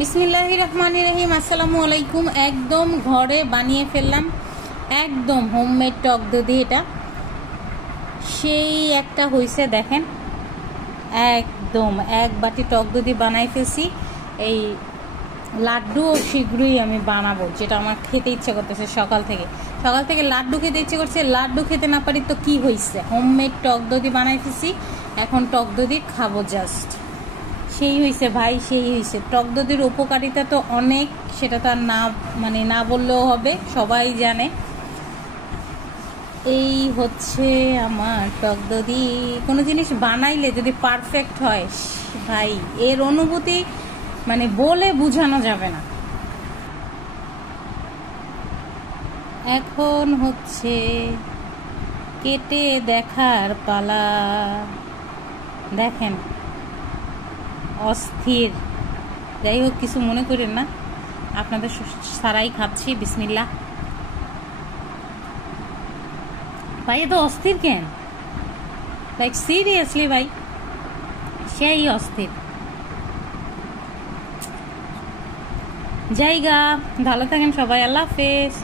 বিসমিল্লাহির রহমানির রহিম। আসসালামু আলাইকুম। একদম ঘরে বানিয়ে ফেললাম, একদম হোমমেড টক দধি। এটা সেই একটা হয়েছে, দেখেন একদম এক বাটি টক দধি বানাই ফেলছি। এই লাড্ডুও শীঘ্রই আমি বানাবো, যেটা আমার খেতে ইচ্ছে করতেছে। সকাল থেকে লাড্ডু খেতে ইচ্ছে করছে। লাড্ডু খেতে না পারি তো কি হয়েছে, হোমমেড টক দধি বানাই ফেলছি। এখন টক দধি খাবো জাস্ট। সেই হয়েছে ভাই, সেই হয়েছে। টক দধির উপকারিতা তো অনেক, সেটা তো আর না বললেও হবে, সবাই জানে। এই হচ্ছে আমার টক দধি। কোনো জিনিস বানাইলে যদি পারফেক্ট হয় ভাই, এর অনুভূতি বলে বোঝানো যাবে না। এখন হচ্ছে কেটে দেখার পালা। দেখেন অস্থির। যাই হোক, কিছু মনে করেন না, আপনাদের সারাই খাচ্ছি। বিসমিল্লাহ। ভাই এত অস্থির কেন? লাইক সিরিয়াসলি ভাই, সেই অস্থির জায়গা। ভালো থাকেন সবাই, আল্লাহ হাফেজ।